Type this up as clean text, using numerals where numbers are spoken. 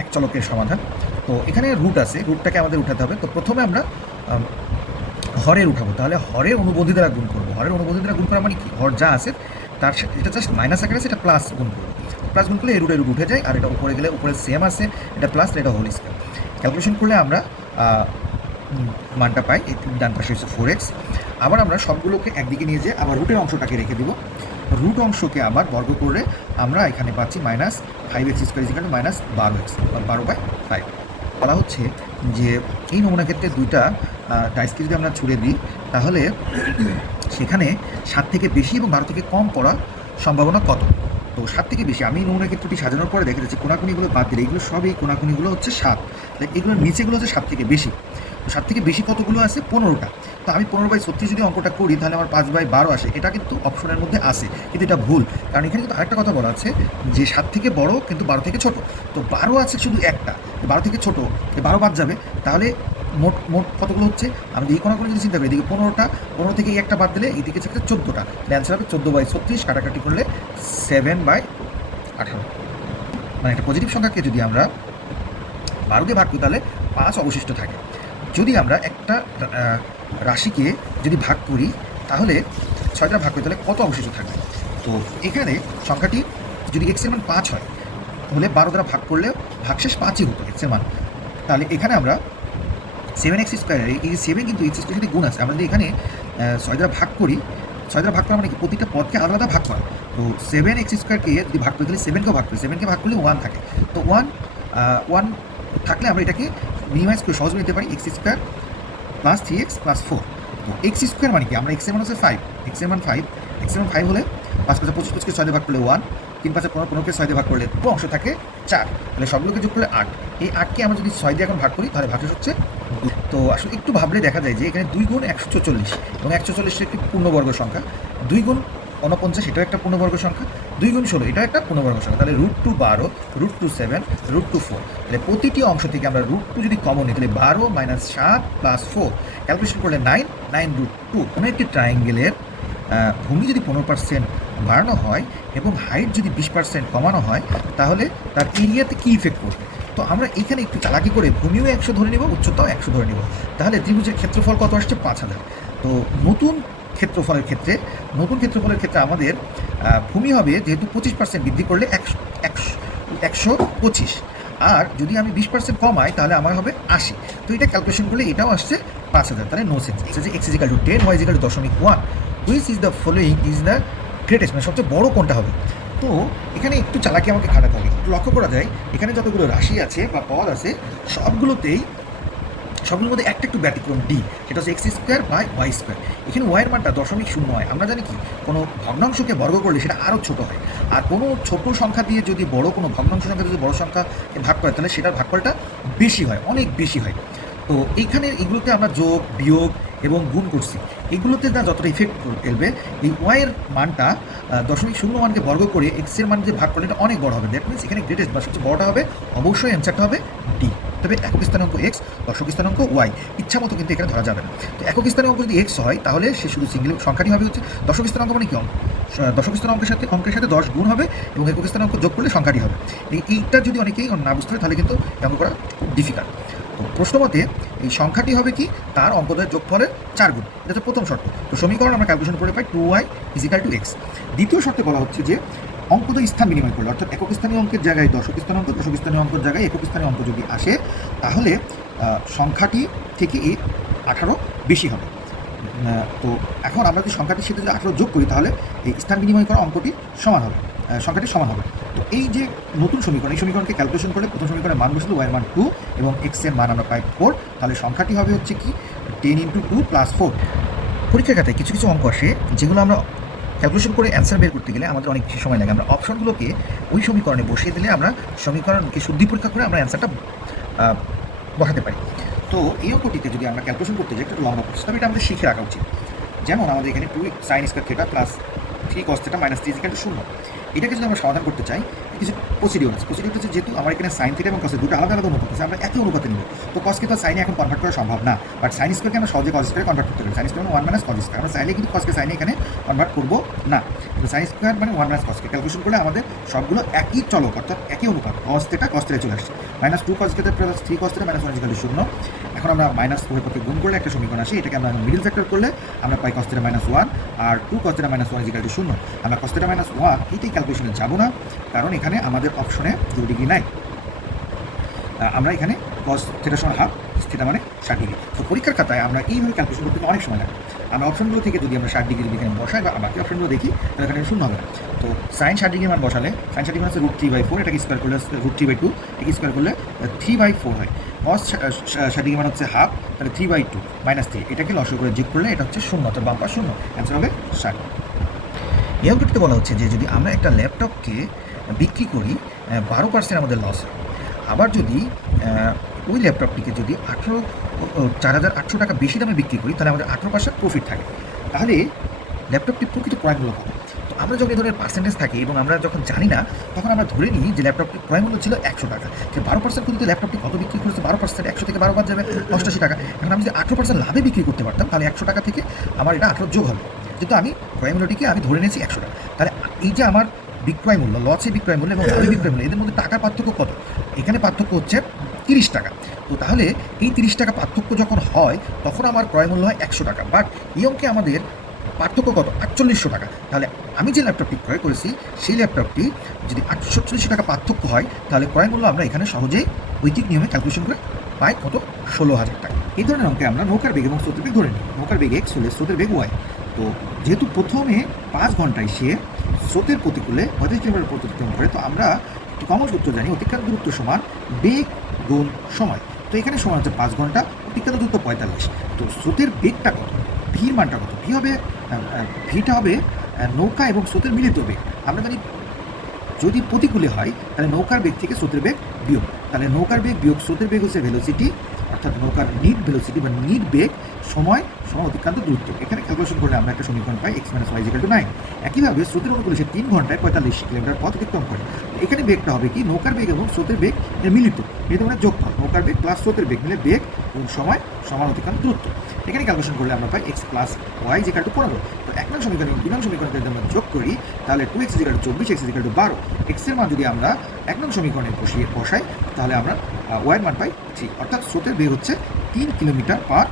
এক চলকের সমাধান। তো এখানে রুট আছে, রুটটাকে আমাদের উঠাতে হবে। তো প্রথমে আমরা হরের উঠাবো, তাহলে হরের অনুবন্ধী দ্বারা গুণ করবো। হরের অনুবন্ধী দ্বারা গুণ করা মানে কি, হর যা আছে তার এটা জাস্ট মাইনাস আকারে আছে, এটা প্লাস গুণ করবো। প্লাস গুণ করলে এই রুট উঠে যায়, আর এটা উপরে গেলে উপরে সেম আছে, এটা প্লাস, এটা হোল স্কয়ার। ক্যালকুলেশন করলে আমরা মানটা পাই, এই ডান পাশে হচ্ছে 4x। আবার আমরা সবগুলোকে একদিকে নিয়ে যেয়ে আবার রুটের অংশটাকে রেখে দিব। রুট অংশকে আবার বর্গ করে আমরা এখানে পাচ্ছি -5x² মাইনাস 12x, 12/5। বলা হচ্ছে যে এই নমুনা ক্ষেত্রে দুইটা ডাইসকে যদি আমরা ছুড়ে দিই, তাহলে সেখানে 7 থেকে বেশি এবং 12 থেকে কম পড়ার সম্ভাবনা কত? তো 7 থেকে বেশি, আমি নমুনা ক্ষেত্রটি সাজানোর পরে দেখা যাচ্ছে কোনাকুনিগুলো বাদ দিলে এগুলো সব, এই কোনাকুনিগুলো হচ্ছে 7, এগুলোর নিচেগুলো হচ্ছে 7 থেকে বেশি। তো 7 থেকে বেশি কতগুলো আছে? 15টা। তো আমি 15/36 যদি অঙ্কটা করি তাহলে আমার 5/12 আসে। এটা কিন্তু অপশনের মধ্যে আসে, কিন্তু এটা ভুল, কারণ এখানে কিন্তু আরেকটা কথা বলা আছে যে 7 থেকে বড় কিন্তু 12 থেকে ছোট। তো 12 আছে শুধু একটা, 12 থেকে ছোট, 12 বাদ যাবে, তাহলে মোট মোট কতগুলো হচ্ছে? আমি এই কোনাকুনি যদি চিন্তা করি, এদিকে 15টা, 15 থেকে এই একটা বাদ দিলে এইদিকে থাকছে 14টা, অ্যান্সার হবে 14/36, কাটাকাটি করলে 7/18। মানে একটা পজিটিভ সংখ্যাকে যদি আমরা 12 দিয়ে ভাগ করি তাহলে 5 অবশিষ্ট থাকে। যদি আমরা একটা রাশিকে যদি ভাগ করি তাহলে 6 দ্বারা ভাগ করি তাহলে কত অবশিষ্ট থাকবে? তো এখানে সংখ্যাটি যদি x এর মান 5 হয় তাহলে 12 দ্বারা ভাগ করলে ভাগশেষ 5ই হতো x এর মান। তাহলে এখানে আমরা 7x², এই 7 কিন্তু x² সাথে গুণ আছে, আমরা যদি এখানে 6 দ্বারা ভাগ করি, 6 দ্বারা ভাগ করা মানে কি প্রতিটা পদকে আলাদা ভাগ করা। তো 7x²কে যদি ভাগ করি তাহলে 7কেও ভাগ করি, 7কে ভাগ করলে 1 থাকে। তো 1 থাকলে আমরা এটাকে মিনিমাইজ করে সহজ নিতে পারি, x² প্লাস 3x প্লাস 4। তো x² মানে কি, আমরা x এর মান হচ্ছে 5, x এর মান 5, x এর মান 5 হলে 5 5 25, 25কে 6 দিয়ে ভাগ করলে 1, 3 5 15, 15কে 6 দিয়ে ভাগ করলে পুরো অংশ থাকে 4, তাহলে সবগুলোকে যোগ করলে 8। এই 8কে আমরা যদি 6 দিয়ে এখন ভাগ করি তাহলে ভাগশেষ হচ্ছে 2। তো আসলে একটু ভাবলে দেখা যায় যে এখানে 2 গুণ 144, এবং 144 একটি পূর্ণবর্গ সংখ্যা, 2 গুণ 49 এটাও একটা পূর্ণবর্গ সংখ্যা, 2 গুণ 16 এটাও একটা পূর্ণবর্গ সংখ্যা। তাহলে √2 12, √2 7, √2 4। তাহলে প্রতিটি অংশ থেকে আমরা √2 যদি কমন নিই তাহলে 12 - 7 + 4, ক্যালকুলেশন করলে 9, 9√2। কোনো একটি ট্রায়াঙ্গেলের ভূমি যদি 15% বাড়ানো হয় এবং হাইট যদি 20% কমানো হয় তাহলে তার এরিয়াতে কী ইফেক্ট করবে? তো আমরা এখানে একটু চালাকি করে ভূমিও 100 ধরে নেব, উচ্চতাও 100 ধরে নেব। তাহলে ত্রিভুজের ক্ষেত্রফল কত আসছে? 5000। তো নতুন ক্ষেত্রফলের ক্ষেত্রে আমাদের ভূমি হবে, যেহেতু 25% বৃদ্ধি করলে 125, আর যদি আমি 20% কমাই তাহলে আমার হবে 80। তো এটা ক্যালকুলেশন করলে এটাও আসছে 5000। তাহলে no sense. x = 10, y = 0.1, which is the following is the greatest, মানে সবচেয়ে বড় কোনটা হবে? তো এখানে একটু চালাকি আমাকে খাটাতে হবে। একটু লক্ষ্য করা যায় এখানে যতগুলো রাশি আছে বা পদ আছে সবগুলোর মধ্যে একটা একটু ব্যতিক্রম, ডি, সেটা হচ্ছে x²/y²। এখানে ওয়াইয়ের মানটা 0.0 হয়। আমরা জানি কি, কোনো ভগ্নাংশকে বর্গ করলে সেটা আরও ছোট হয়, আর কোনো ছোট সংখ্যা দিয়ে যদি বড় কোনো ভগ্নাংশ সংখ্যা যদি বড় সংখ্যাকে ভাগ করে তাহলে সেটার ভাগফলটা বেশি হয়, অনেক বেশি হয়। তো এইখানে এগুলোতে আমরা যোগ বিয়োগ এবং গুণ করছি, এগুলোতে না যতটা ইফেক্ট ফেলবে, এই ওয়াইয়ের মানটা 0.01কে বর্গ করে এক্সের মান যে ভাগ করলে এটা অনেক বড় হবে। দ্যাট মিনস এখানে গ্রেটেস্ট বা সবচেয়ে বড়টা হবে, অবশ্যই অ্যান্সারটা হবে ডি। তবে একক স্থানাঙ্ক এক্স, দশক স্থানাঙ্ক ওয়াই, ইচ্ছা মতো কিন্তু এখানে ধরা যাবে না। তো একক স্থানাঙ্ক যদি এক্স হয় তাহলে সে শুধু সিঙ্গেল সংখ্যাটি হবে হচ্ছে দশক স্থানাঙ্ক, মানে কি, দশক স্থানাঙ্কের সাথে 10 গুণ হবে এবং একক স্থানাঙ্ক যোগ করলে সংখ্যাটি হবে। এইটা যদি অনেকেই না বুঝতে হয় তাহলে কিন্তু অঙ্ক করা ডিফিকাল্ট। তো প্রশ্ন মতে এই সংখ্যাটি হবে কি, তার অঙ্কদের যোগফলের 4 গুণ, এটা হচ্ছে প্রথম শর্ত। তো সমীকরণ আমরা ক্যালকুলেশন করে পাই 2y = x। দ্বিতীয় শর্তে বলা হচ্ছে যে অঙ্কদের স্থান বিনিময় করলে, অর্থাৎ একক স্থানীয় অঙ্কের জায়গায় দশক স্থানাঙ্ক, দশক স্থানীয় অঙ্কের জায়গায় একক স্থানীয় অঙ্ক যদি আসে তাহলে সংখ্যাটি থেকে এই 18 বেশি হবে। তো এখন আমরা যদি সংখ্যাটির সাথে যদি 18 যোগ করি তাহলে এই স্থান বিনিময় করা অঙ্কটি সমান হবে, সংখ্যাটি সমান হবে। তো এই যে নতুন সমীকরণ, এই সমীকরণকে ক্যালকুলেশন করলে প্রথম সমীকরণের মান বসলে ওয়াই মান 2 এবং এক্স এর মান আমরা পাই 4, তাহলে সংখ্যাটি হবে হচ্ছে কি 10 × 2 + 4। পরীক্ষার খাতায় কিছু কিছু অঙ্ক আসে যেগুলো আমরা ক্যালকুলেশন করে অ্যান্সার বের করতে গেলে আমাদের অনেক বেশি সময় লাগে। আমরা অপশনগুলোকে ওই সমীকরণে বসিয়ে দিলে আমরা সমীকরণকে শুদ্ধি পরীক্ষা করে আমরা অ্যান্সারটা বসাতে পারি। তো এই অঙ্কটিতে যদি আমরা ক্যালকুলেশন করতে যাই একটু লম্বা প্রসেস, তবে এটা আমাদের শিখে রাখা উচিত। যেমন আমাদের এখানে 2 sin² θ + 3 cos θ - 3 = 0, এটাকে যদি আমরা সমাধান করতে চাই কিছু প্রসিডিওর আছে। প্রসিডিওর হচ্ছে যেহেতু আমার এখানে সাইন থিটা এবং কসের দুটো আলাদা আলাদা অনুপাত আছে, আমরা একই অনুপাতে নেব। তো কসকে তো সাইনে এখন কনভার্ট করা সম্ভব না, বাট সাইন স্কোয়ারকে আমরা সহজে কস স্কোয়ারে কনভার্ট করতে পারি। সাইন স্কোয়ার মানে 1 - cos স্কোয়ার, আমরা চাইলে কিন্তু কসকে সাইনে এখানে কনভার্ট করবো না। তো সাইন স্কোয়ার মানে 1 - cos স্কোয়ার ক্যালকুলেশন করলে আমাদের সবগুলো একই চলক, অর্থাৎ একই অনুপাত। cos থিটা চলে আসছে, -2 cos theta plus 3 cos theta -1 = 0। এখন আমরা মাইনাস উভয় পক্ষে গুণ করলে একটা সমীকরণ আসে, এটাকে আমরা মিডল ফ্যাক্টর করলে আমরা পাই cos থিটা -1 আর 2 cos থিটা -1 = 0। আমরা cos থিটা -1 এইটাই ক্যালকুলেশনে যাব না, কারণ এখানে আমাদের অপশনে 0 ডিগ্রি নাই। আমরা এখানে cos থিটা সমান হাফ, থিটা মানে 60 ডিগ্রি। তো পরীক্ষার খাতায় আমরা এইভাবে ক্যালকুলেশন করতে অনেক সময় লাগে। আমরা অপশনগুলো থেকে যদি আমরা 60 ডিগ্রি এখানে বসাই বা বাকি অপশনগুলো দেখি, তাহলে এখানে শূন্য হবে না। তো সাইন 60 ডিগ্রি মান বসালে, সাইন 60 ডিগ্রি মানে √3/4, এটাকে স্কোয়ার করলে √3/2, এটাকে স্কোয়ার করলে 3/4 হয়। cos 60 ডিগ্রি মানে হচ্ছে হাফ, তাহলে 3/2 -3, এটাকে লসাগু করে যোগ করলে এটা হচ্ছে 0, অর্থাৎ বাম পাশ 0, অ্যান্সার হবে 60। এই অঙ্কটিতে বলা হচ্ছে যে যদি আমরা একটা ল্যাপটপকে বিক্রি করি 12% আমাদের লস হয়। আবার যদি ওই ল্যাপটপটিকে যদি 4,800 টাকা বেশি দামে বিক্রি করি, তাহলে আমাদের 18% প্রফিট থাকে। তাহলে ল্যাপটপটি প্রকৃত ক্রয় মূল্য কত? তো আমরা যখন এই ধরনের পার্সেন্টেজ থাকে এবং আমরা যখন জানি না, তখন আমরা ধরে নিই যে ল্যাপটপটির ক্রয় মূল্য ছিল 100 টাকা। যে 12% কিন্তু ল্যাপটপটি কত বিক্রি করেছে, 12%, 100 থেকে 12 বাদ যাবে 88 টাকা। এখন আমি যদি 18% লাভে বিক্রি করতে পারতাম, তাহলে 100 টাকা থেকে আমার এটা 18 যোগ হবে। কিন্তু আমি ক্রয় মূল্যটিকে আমি ধরে নিয়েছি 100 টাকা। তাহলে এই যে আমার বিক্রয় মূল্য, লসে বিক্রয় মূল্য এবং লাভে বিক্রয় মূল্য, এদের মধ্যে টাকার পার্থক্য কত? এখানে পার্থক্য হচ্ছে 30 টাকা। তো তাহলে এই 30 টাকা পার্থক্য যখন হয়, তখন আমার ক্রয় মূল্য হয় 100 টাকা। বাট এই অঙ্কে আমাদের পার্থক্য কত? 4800 টাকা। তাহলে আমি যে ল্যাপটপটি ক্রয় করেছি, সেই ল্যাপটপটি যদি 4800 টাকা পার্থক্য হয়, তাহলে ক্রয় মূল্য আমরা এখানে সহজেই ঐকিক নিয়মে ক্যালকুলেশন করে পাই কত? 16,000 টাকা। এই ধরনের অঙ্কে আমরা নৌকার বেগ এবং স্রোতের বেগ ধরে নিই। নৌকার বেগ x হলে স্রোতের বেগ y। তো যেহেতু প্রথমে 5 ঘন্টায় সে স্রোতের প্রতিকূলে 35 কিলোমিটার প্রতি অতিক্রম করে, তো আমরা একটু কমন সূত্র জানি, অতিক্রান্ত দূরত্ব সমান বেগ গুণ সময়। তো এখানে সময় হচ্ছে 5 ঘন্টা, অতিক্রান্ত দূরত্ব 45। তো স্রোতের বেগটা কত? ভির মানটা কত? ভিটা হবে নৌকা এবং স্রোতের মিলিত বেগ। আমরা জানি যদি প্রতিকূলে হয়, তাহলে নৌকার বেগ থেকে স্রোতের বেগ বিয়োগ, তাহলে নৌকার বেগ বিয়োগ স্রোতের বেগ হচ্ছে ভেলোসিটি, অর্থাৎ নৌকার নিট ভেলোসিটি বা নিট বেগ সময় অতিক্রান্ত দূরত্ব। এখানে ক্যালকুলেশন করলে আমরা একটা সমীকরণ পাই x - y = 9। একইভাবে স্রোতের অনুকূলে সে 3 ঘন্টায় 45 কিলোমিটার পথ অতিক্রম করে। এখানে বেগটা হবে কি? নৌকার বেগ এবং স্রোতের বেগ মিলিত মানে যোগফল, নৌকার বেগ প্লাস স্রোতের বেগ মিলে বেগ এবং সময় অতিক্রান্ত দূরত্ব। এখানে ক্যালকুলেশন করলে আমরা পাই x + y = 15। তো 1 নং সমীকরণ এবং 2 নং সমীকরণকে যদি আমরা যোগ করি, তাহলে 2x = 24, x = 12। x এর মান যদি আমরা 1 নং সমীকরণে বসাই, তাহলে আমরা y এর মান পাই 3, অর্থাৎ স্রোতের বেগ হচ্ছে 3 কিলোমিটার/আওয়ার।